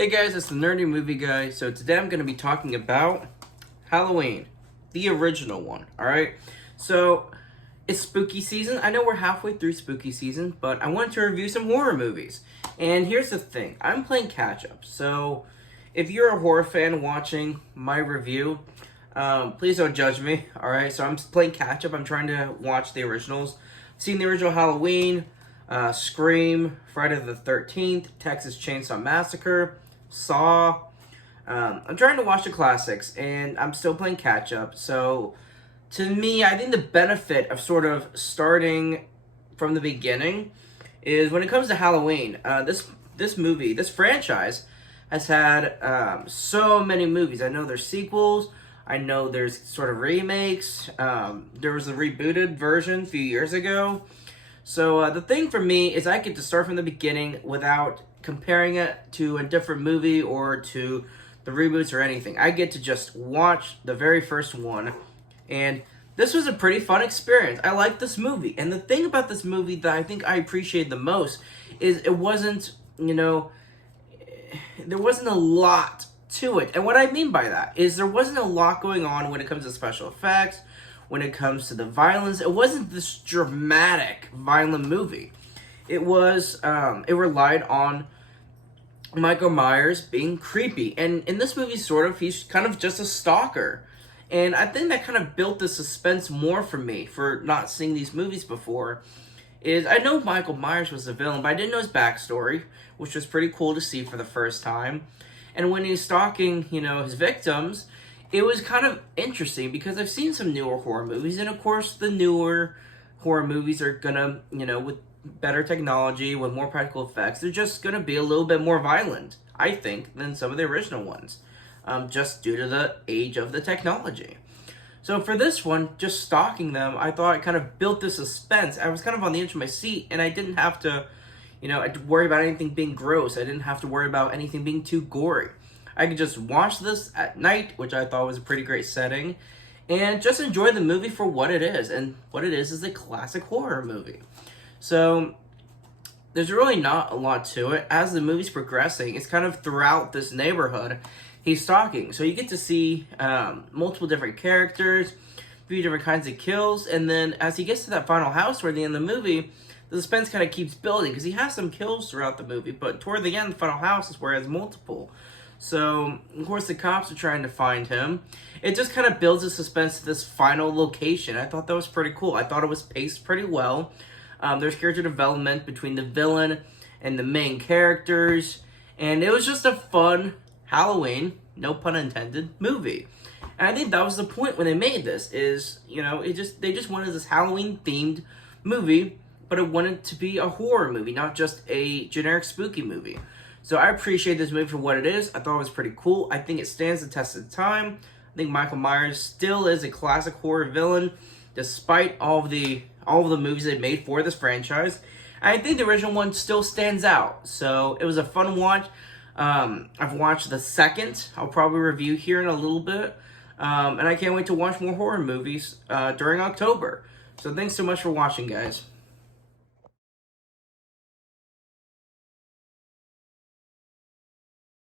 Hey guys, it's the Nerdy Movie Guy. So today I'm going to be talking about Halloween, the original one, alright? So, it's spooky season. I know we're halfway through spooky season, but I wanted to review some horror movies. And here's the thing, I'm playing catch-up. So, if you're a horror fan watching my review, please don't judge me, alright? So I'm playing catch-up, I'm trying to watch the originals. I've seen the original Halloween, Scream, Friday the 13th, Texas Chainsaw Massacre, Saw. I'm trying to watch the classics, and I'm still playing catch up. So, to me, I think the benefit of sort of starting from the beginning is when it comes to Halloween. This franchise has had so many movies. I know there's sequels. I know there's sort of remakes. There was a rebooted version a few years ago. So the thing for me is I get to start from the beginning without comparing it to a different movie or to the reboots or anything. I get to just watch the very first one, and this was a pretty fun experience. I like this movie, and the thing about this movie that I think I appreciate the most is it wasn't, there wasn't a lot to it. And what I mean by that is there wasn't a lot going on when it comes to special effects, when it comes to the violence. It wasn't this dramatic, violent movie. It was, it relied on Michael Myers being creepy. And in this movie, he's kind of just a stalker. And I think that kind of built the suspense more for me, for not seeing these movies before. Is I know Michael Myers was the villain, but I didn't know his backstory, which was pretty cool to see for the first time. And when he's stalking, his victims, it was kind of interesting because I've seen some newer horror movies, and of course the newer horror movies are gonna, with better technology, with more practical effects, they're just gonna be a little bit more violent, I think, than some of the original ones, just due to the age of the technology. So for this one, just stalking them, I thought it kind of built the suspense. I was kind of on the edge of my seat, and I didn't have to, worry about anything being gross. I didn't have to worry about anything being too gory. I could just watch this at night, which I thought was a pretty great setting, and just enjoy the movie for what it is. And what it is a classic horror movie. So, there's really not a lot to it. As the movie's progressing, it's kind of throughout this neighborhood he's stalking. So you get to see multiple different characters, a few different kinds of kills, and then as he gets to that final house toward the end of the movie, the suspense kind of keeps building, because he has some kills throughout the movie, but toward the end, the final house is where he has multiple. So, of course, the cops are trying to find him. It just kind of builds a suspense to this final location. I thought that was pretty cool. I thought it was paced pretty well. There's character development between the villain and the main characters. And it was just a fun Halloween, no pun intended, movie. And I think that was the point when they made this, is, they just wanted this Halloween-themed movie, but it wanted to be a horror movie, not just a generic spooky movie. So I appreciate this movie for what it is. I thought it was pretty cool. I think it stands the test of time. I think Michael Myers still is a classic horror villain, despite all of the movies they made for this franchise. And I think the original one still stands out. So it was a fun watch. I've watched the second. I'll probably review here in a little bit. And I can't wait to watch more horror movies during October. So thanks so much for watching, guys.